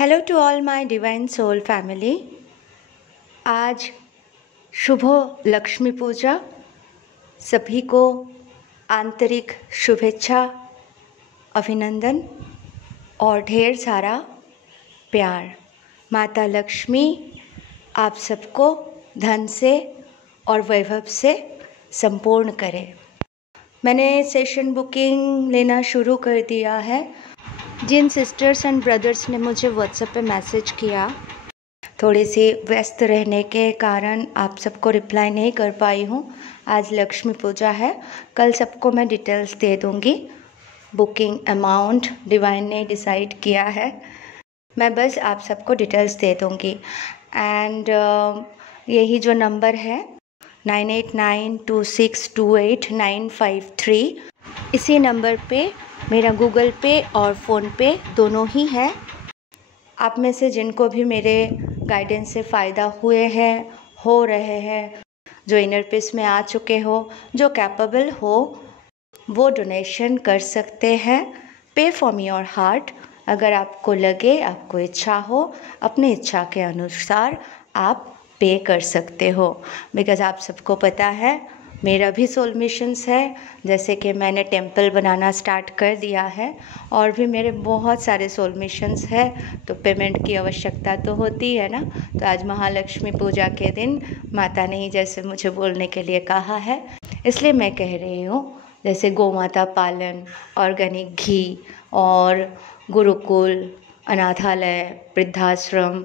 Hello to all my divine soul family. आज शुभ लक्ष्मी पूजा। सभी को आंतरिक शुभेच्छा, अभिनंदन और ढेर सारा प्यार। माता लक्ष्मी आप सबको धन से और वैभव से संपूर्ण करे। मैंने सेशन बुकिंग लेना शुरू कर दिया है। जिन सिस्टर्स एंड ब्रदर्स ने मुझे व्हाट्सएप पे मैसेज किया, थोड़ी सी व्यस्त रहने के कारण आप सबको रिप्लाई नहीं कर पाई हूँ। आज लक्ष्मी पूजा है, कल सबको मैं डिटेल्स दे दूँगी। बुकिंग अमाउंट डिवाइन ने डिसाइड किया है, मैं बस आप सबको डिटेल्स दे दूँगी। एंड यही जो नंबर है 9892628953, इसी नंबर पे मेरा गूगल पे और फ़ोन पे दोनों ही है। आप में से जिनको भी मेरे गाइडेंस से फ़ायदा हुए हैं, हो रहे हैं, जो इनर पीस में आ चुके हो, जो कैपेबल हो, वो डोनेशन कर सकते हैं। पे फ्रॉम योर हार्ट। अगर आपको लगे, आपको इच्छा हो, अपनी इच्छा के अनुसार आप पे कर सकते हो। बिकॉज़ आप सबको पता है मेरा भी सोल मिशंस है। जैसे कि मैंने टेंपल बनाना स्टार्ट कर दिया है और भी मेरे बहुत सारे सोल मिशंस है, तो पेमेंट की आवश्यकता तो होती है ना। तो आज महालक्ष्मी पूजा के दिन माता ने ही जैसे मुझे बोलने के लिए कहा है, इसलिए मैं कह रही हूँ। जैसे गौ माता पालन, ऑर्गेनिक घी और गुरुकुल, अनाथालय, वृद्धाश्रम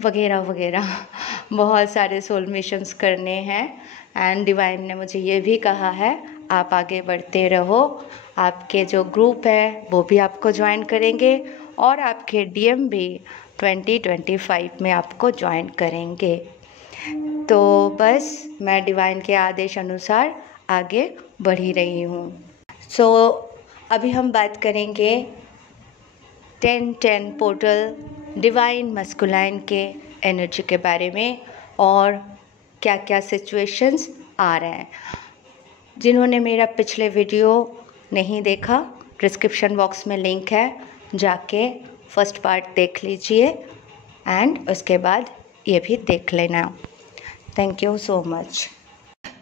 वगैरह वगैरह बहुत सारे सोल मिशंस करने हैं। एंड डिवाइन ने मुझे ये भी कहा है आप आगे बढ़ते रहो। आपके जो ग्रुप है वो भी आपको ज्वाइन करेंगे और आपके डीएम भी 2025 में आपको ज्वाइन करेंगे। तो बस मैं डिवाइन के आदेश अनुसार आगे बढ़ ही रही हूँ। सो अभी हम बात करेंगे 10-10 पोर्टल डिवाइन मस्कुलाइन के एनर्जी के बारे में और क्या क्या सिचुएशंस आ रहे हैं। जिन्होंने मेरा पिछले वीडियो नहीं देखा, डिस्क्रिप्शन बॉक्स में लिंक है, जाके फर्स्ट पार्ट देख लीजिए एंड उसके बाद ये भी देख लेना। Thank you so much.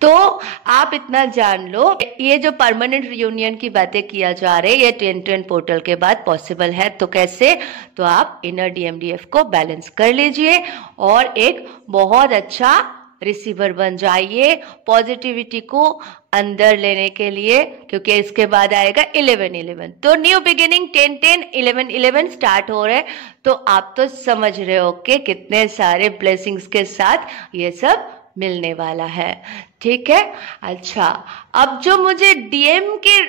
तो आप इतना जान लो, ये जो परमानेंट रियूनियन की बातें किया जा रहे हैं ये 10-10 पोर्टल के बाद पॉसिबल है। तो कैसे? तो आप इनर डीएमडीएफ को बैलेंस कर लीजिए और एक बहुत अच्छा रिसीवर बन जाइए पॉजिटिविटी को अंदर लेने के लिए, क्योंकि इसके बाद आएगा 11-11। तो न्यू बिगिनिंग 10-10 11-11 स्टार्ट हो रहे हैं। तो आप तो समझ रहे हो कि कितने सारे ब्लेसिंग्स के साथ ये सब मिलने वाला है। ठीक है। अच्छा, अब जो मुझे डीएम के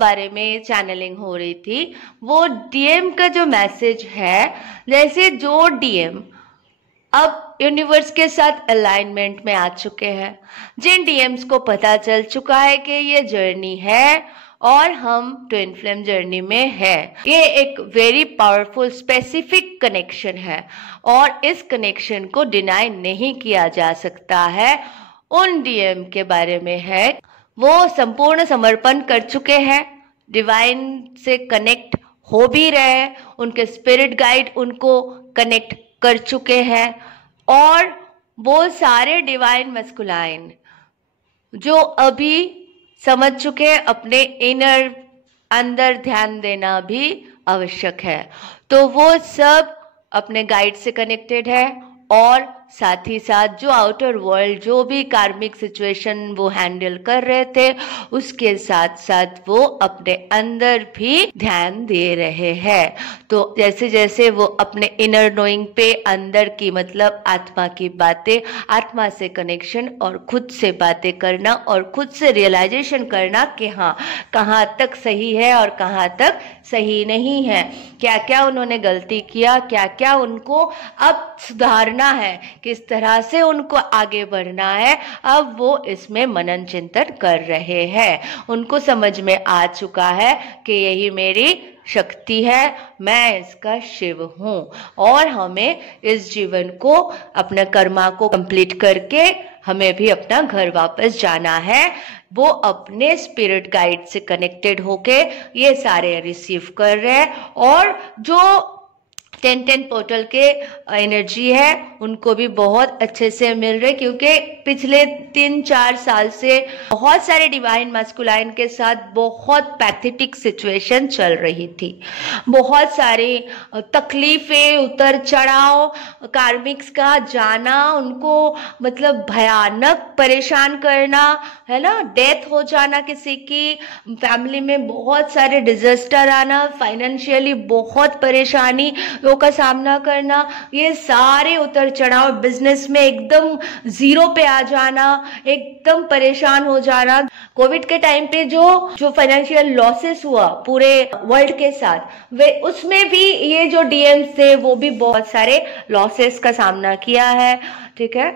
बारे में चैनलिंग हो रही थी, वो डीएम का जो मैसेज है, जैसे जो डीएम अब यूनिवर्स के साथ अलाइनमेंट में आ चुके हैं, जिन डीएम्स को पता चल चुका है कि ये जर्नी है और हम ट्विन फ्लेम जर्नी में है, ये एक वेरी पावरफुल स्पेसिफिक कनेक्शन है और इस कनेक्शन को डिनाई नहीं किया जा सकता है। उन डीएम के बारे में है, वो संपूर्ण समर्पण कर चुके हैं, डिवाइन से कनेक्ट हो भी रहे हैं, उनके स्पिरिट गाइड उनको कनेक्ट कर चुके हैं और वो सारे डिवाइन मस्कुलाइन जो अभी समझ चुके हैं अपने इनर अंदर ध्यान देना भी आवश्यक है, तो वो सब अपने गाइड से कनेक्टेड है और साथ ही साथ जो आउटर वर्ल्ड जो भी कार्मिक सिचुएशन वो हैंडल कर रहे थे, उसके साथ साथ वो अपने अंदर भी ध्यान दे रहे हैं। तो जैसे जैसे वो अपने इनर नोइंग पे, अंदर की मतलब आत्मा की बातें, आत्मा से कनेक्शन और खुद से बातें करना और खुद से रियलाइजेशन करना कि हाँ कहाँ तक सही है और कहाँ तक सही नहीं है, क्या क्या उन्होंने गलती किया, क्या क्या उनको अब सुधारना है, किस तरह से उनको आगे बढ़ना है, अब वो इसमें मनन चिंतन कर रहे हैं। उनको समझ में आ चुका है कि यही मेरी शक्ति है, मैं इसका शिव हूँ और हमें इस जीवन को, अपने कर्मा को कंप्लीट करके हमें भी अपना घर वापस जाना है। वो अपने स्पिरिट गाइड से कनेक्टेड होके ये सारे रिसीव कर रहे हैं और जो 10-10 पोर्टल के एनर्जी है उनको भी बहुत अच्छे से मिल रहे, क्योंकि पिछले 3-4 साल से बहुत सारे डिवाइन मस्कुलाइन के साथ बहुत पैथेटिक सिचुएशन चल रही थी। बहुत सारी तकलीफें, उतर चढ़ाव, कार्मिक्स का जाना, उनको मतलब भयानक परेशान करना, है ना, डेथ हो जाना किसी की, फैमिली में बहुत सारे डिजास्टर आना, फाइनेंशियली बहुत परेशानी का सामना करना, ये सारे उतर चढ़ाव, बिजनेस में एकदम जीरो पे आ जाना, एकदम परेशान हो जाना। कोविड के टाइम पे जो फाइनेंशियल लॉसेस हुआ पूरे वर्ल्ड के साथ, वे उसमें भी ये जो डीएम्स थे वो भी बहुत सारे लॉसेस का सामना किया है, ठीक है,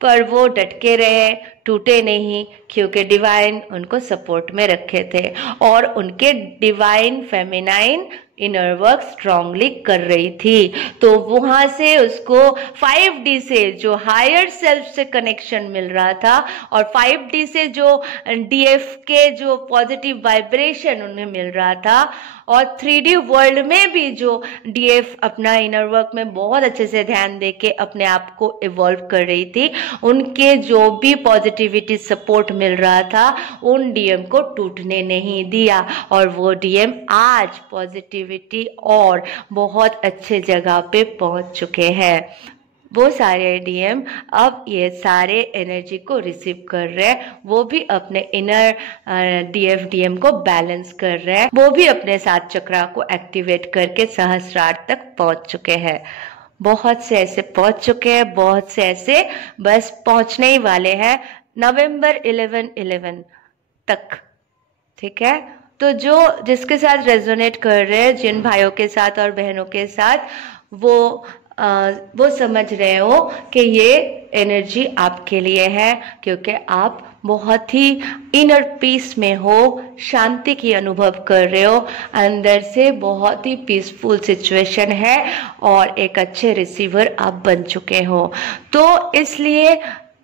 पर वो डट के रहे, टूटे नहीं, क्योंकि डिवाइन उनको सपोर्ट में रखे थे और उनके divine feminine inner work strongly कर रही थी। तो वहां से उसको 5D से जो हायर सेल्फ से कनेक्शन मिल रहा था और 5D से जो डीएफ के जो पॉजिटिव वाइब्रेशन उन्हें मिल रहा था और 3D वर्ल्ड में भी जो डीएफ अपना इनर वर्क में बहुत अच्छे से ध्यान देके अपने आप को इवॉल्व कर रही थी, उनके जो भी पॉजिटिविटी सपोर्ट मिल रहा था उन डीएम को टूटने नहीं दिया और वो डीएम आज पॉजिटिविटी और बहुत अच्छे जगह पे पहुंच चुके हैं। वो सारे डीएम अब ये सारे एनर्जी को रिसीव कर रहे हैं, वो भी अपने इनर डीएम को बैलेंस कर रहे हैं, वो भी अपने 7 चक्रा को एक्टिवेट करके सहस्रार तक पहुंच चुके हैं। बहुत से ऐसे पहुंच चुके हैं, बहुत से ऐसे बस पहुंचने ही वाले हैं नवंबर 11 तक, ठीक है। तो जो जिसके साथ रेजोनेट कर रहे हैं, जिन भाइयों के साथ और बहनों के साथ वो समझ रहे हो कि ये एनर्जी आपके लिए है, क्योंकि आप बहुत ही इनर पीस में हो, शांति की अनुभव कर रहे हो, अंदर से बहुत ही पीसफुल सिचुएशन है और एक अच्छे रिसीवर आप बन चुके हो। तो इसलिए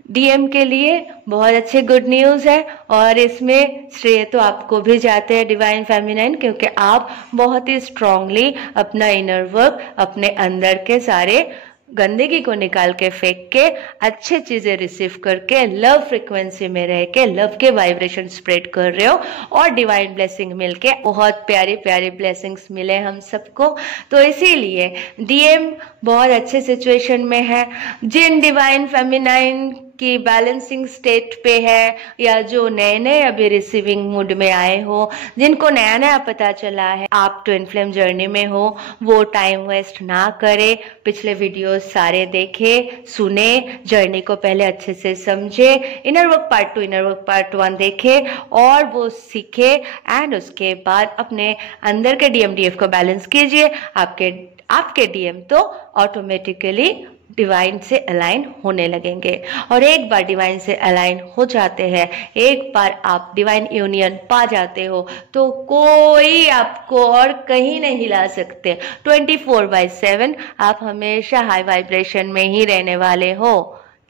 डीएम के लिए बहुत अच्छे गुड न्यूज़ है और इसमें श्रेय तो आपको भी जाते हैं डिवाइन फेमिनाइन, क्योंकि आप बहुत ही स्ट्रांगली अपना इनर वर्क, अपने अंदर के सारे गंदगी को निकाल के फेंक के अच्छे चीजें रिसीव करके लव फ्रिक्वेंसी में रह के लव के वाइब्रेशन स्प्रेड कर रहे हो और डिवाइन ब्लेसिंग मिलके बहुत प्यारी प्यारी ब्लेसिंग्स मिले हम सबको। तो इसीलिए डीएम बहुत अच्छे सिचुएशन में है। जिन डिवाइन फेमिनाइन की बैलेंसिंग स्टेट पे है या जो नए नए अभी रिसीविंग मूड में आए हो, जिनको नया नया पता चला है आप ट्विन फ्लेम जर्नी में हो, वो टाइम वेस्ट ना करे, पिछले वीडियोस सारे देखे सुने, जर्नी को पहले अच्छे से समझे, inner work part 2 inner work part 1 देखे और वो सीखे एंड उसके बाद अपने अंदर के डीएफ को बैलेंस कीजिए। आपके डीएम तो ऑटोमेटिकली डिवाइन से अलाइन होने लगेंगे और एक बार डिवाइन से अलाइन हो जाते हैं, एक बार आप डिवाइन यूनियन पा जाते हो तो कोई आपको और कहीं नहीं हिला सकते। 24/7 आप हमेशा हाई वाइब्रेशन में ही रहने वाले हो,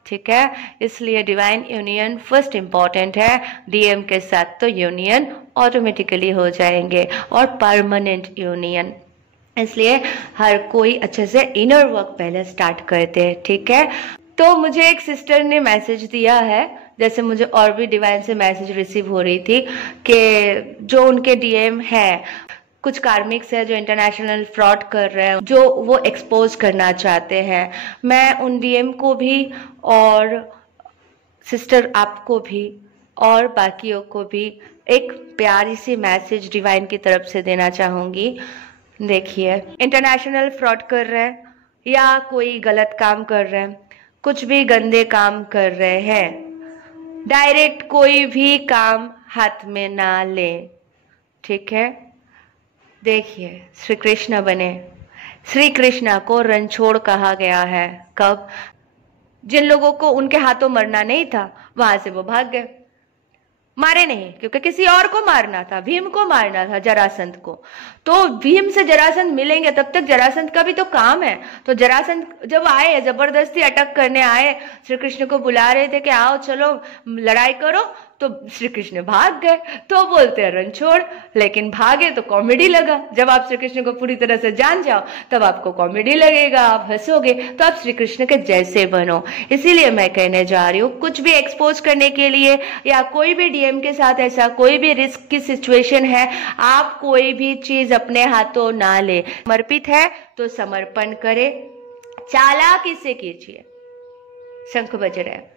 ठीक है। इसलिए डिवाइन यूनियन फर्स्ट इंपॉर्टेंट है। डीएम के साथ तो यूनियन ऑटोमेटिकली हो जाएंगे और परमानेंट यूनियन, इसलिए हर कोई अच्छे से इनर वर्क पहले स्टार्ट करते हैं, ठीक है। तो मुझे एक सिस्टर ने मैसेज दिया है, जैसे मुझे और भी डिवाइन से मैसेज रिसीव हो रही थी कि जो उनके डीएम है, कुछ कार्मिक्स है जो इंटरनेशनल फ्रॉड कर रहे हैं, जो वो एक्सपोज करना चाहते हैं। मैं उन डीएम को भी और सिस्टर आपको भी और बाकियों को भी एक प्यारी सी मैसेज डिवाइन की तरफ से देना चाहूँगी। देखिए, इंटरनेशनल फ्रॉड कर रहे हैं या कोई गलत काम कर रहे हैं, कुछ भी गंदे काम कर रहे हैं, डायरेक्ट कोई भी काम हाथ में ना ले, ठीक है। देखिए, श्री कृष्ण बने, श्री कृष्णा को रणछोड़ कहा गया है। कब? जिन लोगों को उनके हाथों मरना नहीं था वहां से वो भाग गए, मारे नहीं, क्योंकि किसी और को मारना था, भीम को मारना था, जरासंध को। तो भीम से जरासंध मिलेंगे, तब तक जरासंध का भी तो काम है। तो जरासंध जब आए, जबरदस्ती अटैक करने आए, श्री कृष्ण को बुला रहे थे कि आओ चलो लड़ाई करो, तो श्री कृष्ण भाग गए। तो बोलते हैं रणछोड़, लेकिन भागे तो कॉमेडी लगा। जब आप श्री कृष्ण को पूरी तरह से जान जाओ तब आपको कॉमेडी लगेगा, आप हंसोगे, तो आप श्री कृष्ण के जैसे बनो। इसीलिए मैं कहने जा रही हूँ, कुछ भी एक्सपोज करने के लिए या कोई भी डीएम के साथ ऐसा कोई भी रिस्क की सिचुएशन है, आप कोई भी चीज अपने हाथों ना ले। समर्पित है तो समर्पण करे, चालाकी से कीजिए। शंख बज रहे हैं,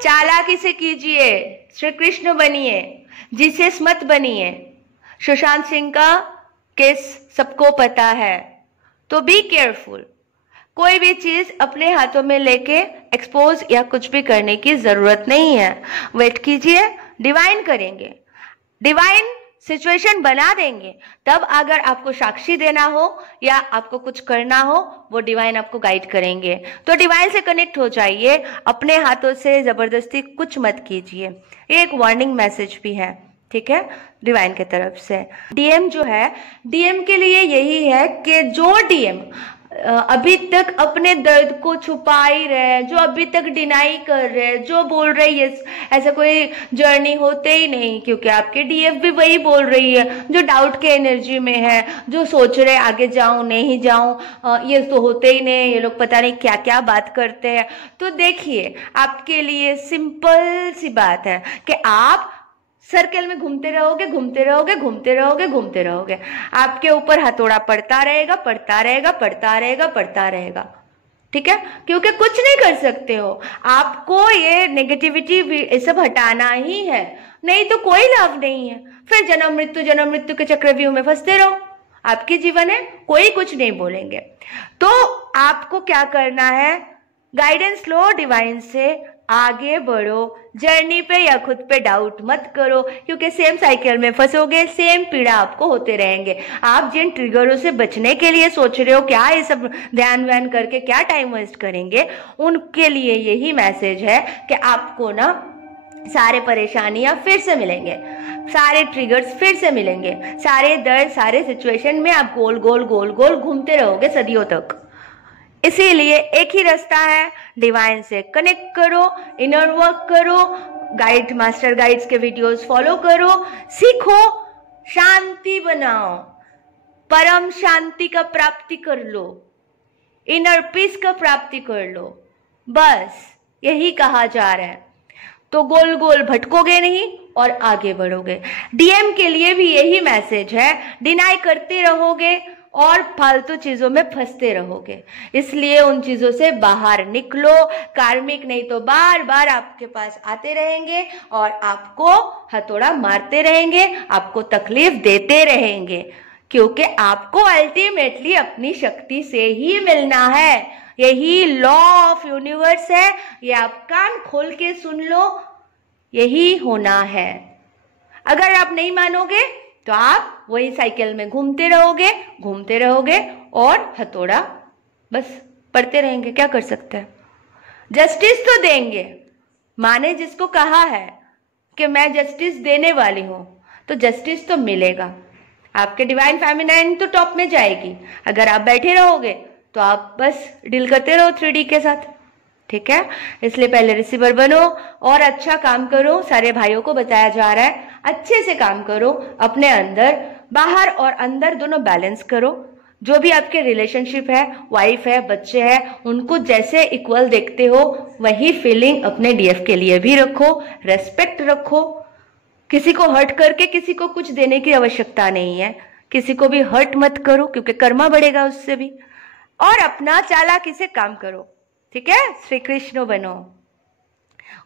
चालाकी से कीजिए, श्री कृष्ण बनिए, जीसस मत बनिए। सुशांत सिंह का केस सबको पता है, तो बी केयरफुल। कोई भी चीज अपने हाथों में लेके एक्सपोज या कुछ भी करने की जरूरत नहीं है। वेट कीजिए, डिवाइन करेंगे, डिवाइन सिचुएशन बना देंगे। तब अगर आपको साक्षी देना हो या आपको कुछ करना हो, वो डिवाइन आपको गाइड करेंगे। तो डिवाइन से कनेक्ट हो जाइए, अपने हाथों से जबरदस्ती कुछ मत कीजिए। ये एक वार्निंग मैसेज भी है, ठीक है, डिवाइन के तरफ से। डीएम जो है, डीएम के लिए यही है कि जो डीएम अभी तक अपने दर्द को छुपा ही रहे, जो अभी तक डिनाई कर रहे, जो बोल रहे ये ऐसा कोई जर्नी होते ही नहीं, क्योंकि आपके डीएफ भी वही बोल रही है, जो डाउट के एनर्जी में है, जो सोच रहे आगे जाऊं नहीं जाऊं, ये तो होते ही नहीं, ये लोग पता नहीं क्या क्या बात करते हैं। तो देखिए, आपके लिए सिंपल सी बात है कि आप सर्कल में घूमते रहोगे, घूमते रहोगे, घूमते रहोगे, घूमते रहोगे। आपके ऊपर हथौड़ा पड़ता रहेगा, पड़ता रहेगा, पड़ता रहेगा, पड़ता रहेगा, ठीक है, क्योंकि कुछ नहीं कर सकते हो। आपको ये नेगेटिविटी ये सब हटाना ही है, नहीं तो कोई लाभ नहीं है। फिर जन्म मृत्यु के चक्रव्यूह में फंसते रहो। आपकी जीवन है, कोई कुछ नहीं बोलेंगे। तो आपको क्या करना है, गाइडेंस लो डिवाइन से, आगे बढ़ो जर्नी पे, या खुद पे डाउट मत करो, क्योंकि सेम साइकिल में फंसोगे, सेम पीड़ा आपको होते रहेंगे। आप जिन ट्रिगरों से बचने के लिए सोच रहे हो, क्या ये सब ध्यान व्यान करके क्या टाइम वेस्ट करेंगे, उनके लिए यही मैसेज है कि आपको ना सारे परेशानियां फिर से मिलेंगे, सारे ट्रिगर्स फिर से मिलेंगे, सारे दर्द, सारे सिचुएशन में आप गोल गोल गोल गोल घूमते रहोगे सदियों तक। इसीलिए एक ही रास्ता है, डिवाइन से कनेक्ट करो, इनर वर्क करो, गाइड मास्टर गाइड्स के वीडियोस फॉलो करो, सीखो, शांति बनाओ, परम शांति का प्राप्ति कर लो, इनर पीस का प्राप्ति कर लो। बस यही कहा जा रहा है। तो गोल गोल भटकोगे नहीं और आगे बढ़ोगे। डीएम के लिए भी यही मैसेज है, डिनाई करते रहोगे और फालतू चीजों में फंसते रहोगे। इसलिए उन चीजों से बाहर निकलो। कार्मिक नहीं तो बार बार आपके पास आते रहेंगे और आपको हथौड़ा मारते रहेंगे, आपको तकलीफ देते रहेंगे, क्योंकि आपको अल्टीमेटली अपनी शक्ति से ही मिलना है। यही लॉ ऑफ यूनिवर्स है, ये आप कान खोल के सुन लो, यही होना है। अगर आप नहीं मानोगे तो आप वही साइकिल में घूमते रहोगे और हथौड़ा बस पड़ते रहेंगे। क्या कर सकते हैं? जस्टिस तो देंगे, माने जिसको कहा है कि मैं जस्टिस देने वाली हूं, तो जस्टिस तो मिलेगा। आपके डिवाइन फेमिनाइन तो टॉप में जाएगी। अगर आप बैठे रहोगे तो आप बस डील करते रहो 3D के साथ, ठीक है। इसलिए पहले रिसीवर बनो और अच्छा काम करो। सारे भाइयों को बताया जा रहा है, अच्छे से काम करो, अपने अंदर, बाहर और अंदर दोनों बैलेंस करो। जो भी आपके रिलेशनशिप है, वाइफ है, बच्चे हैं, उनको जैसे इक्वल देखते हो वही फीलिंग अपने डीएफ के लिए भी रखो। रेस्पेक्ट रखो, किसी को हर्ट करके किसी को कुछ देने की आवश्यकता नहीं है। किसी को भी हर्ट मत करो, क्योंकि कर्मा बढ़ेगा उससे भी। और अपना चालाकी से काम करो, ठीक है। श्री कृष्ण बनो,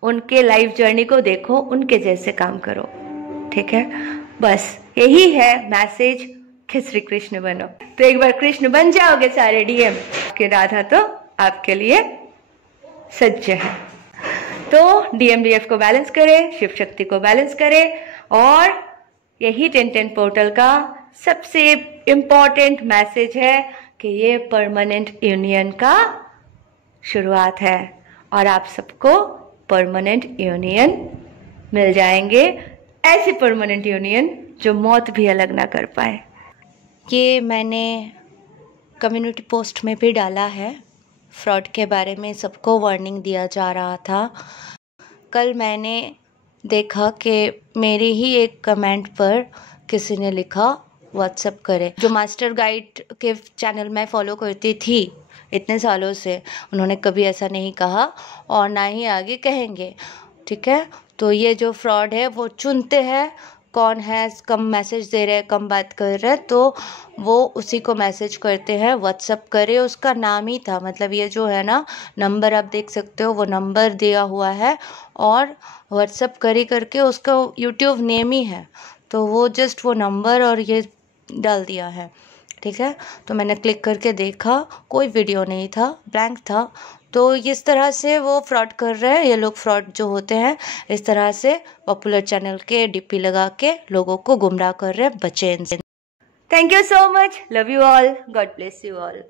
उनके लाइफ जर्नी को देखो, उनके जैसे काम करो, ठीक है। बस यही है मैसेज कि श्री कृष्ण बनो। तो एक बार कृष्ण बन जाओगे सारे डीएम के, राधा तो आपके लिए सज्ज है। तो डीएम डीएफ को बैलेंस करें, शिव शक्ति को बैलेंस करें, और यही 1010 पोर्टल का सबसे इम्पोर्टेंट मैसेज है कि ये परमानेंट यूनियन का शुरुआत है और आप सबको परमानेंट यूनियन मिल जाएंगे। ऐसी परमानेंट यूनियन जो मौत भी अलग ना कर पाए। ये मैंने कम्युनिटी पोस्ट में भी डाला है। फ्रॉड के बारे में सबको वार्निंग दिया जा रहा था। कल मैंने देखा कि मेरी ही एक कमेंट पर किसी ने लिखा व्हाट्सअप करे। जो मास्टर गाइड के चैनल मैं फॉलो करती थी इतने सालों से, उन्होंने कभी ऐसा नहीं कहा और ना ही आगे कहेंगे, ठीक है। तो ये जो फ्रॉड है वो चुनते हैं कौन है, कम मैसेज दे रहे हैं, कम बात कर रहे हैं, तो वो उसी को मैसेज करते हैं व्हाट्सअप करे। उसका नाम ही था, मतलब ये जो है ना नंबर आप देख सकते हो, वो नंबर दिया हुआ है और व्हाट्सअप करे करके उसका यूट्यूब नेम ही है, तो वो जस्ट वो नंबर और ये डाल दिया है, ठीक है। तो मैंने क्लिक करके देखा, कोई वीडियो नहीं था, ब्लैंक था। तो इस तरह से वो फ्रॉड कर रहे हैं, ये लोग फ्रॉड जो होते हैं इस तरह से पॉपुलर चैनल के डीपी लगा के लोगों को गुमराह कर रहे हैं। बचें इनसे। Thank you so much, love you all, God bless you all.